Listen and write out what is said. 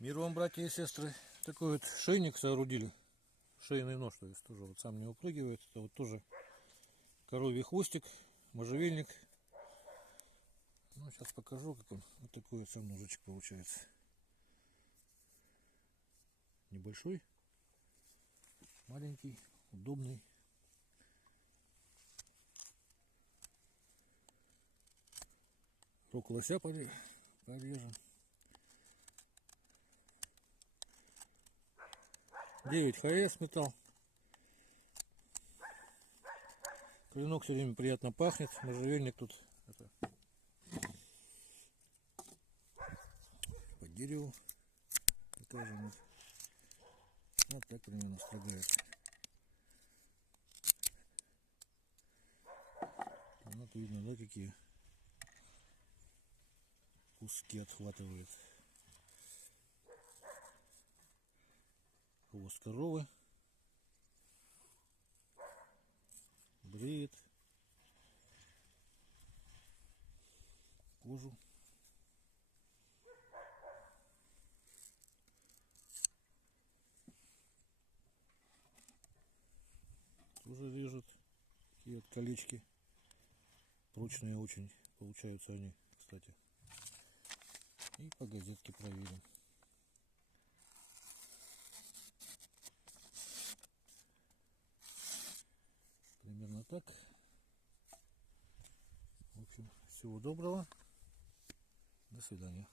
Мир вам, братья и сестры. Такой вот шейник соорудили. Шейный нож, то есть тоже вот сам не выпрыгивает. Это вот тоже коровий хвостик, можжевельник. Ну, сейчас покажу, как он. Вот такой вот сам ножичек получается. Небольшой, маленький, удобный. Рог лося порежем. 9 ХС металл. Клинок все время приятно пахнет. Можжевельник тут это, по дереву. Покажем. Вот так примерно строгается. Вот видно, да, какие куски отхватывает. Хвост коровы. Бреет. Кожу. Тоже режет. Такие вот колечки. Прочные очень получаются они, кстати. И по газетке проверим. Примерно так. В общем, всего доброго. До свидания.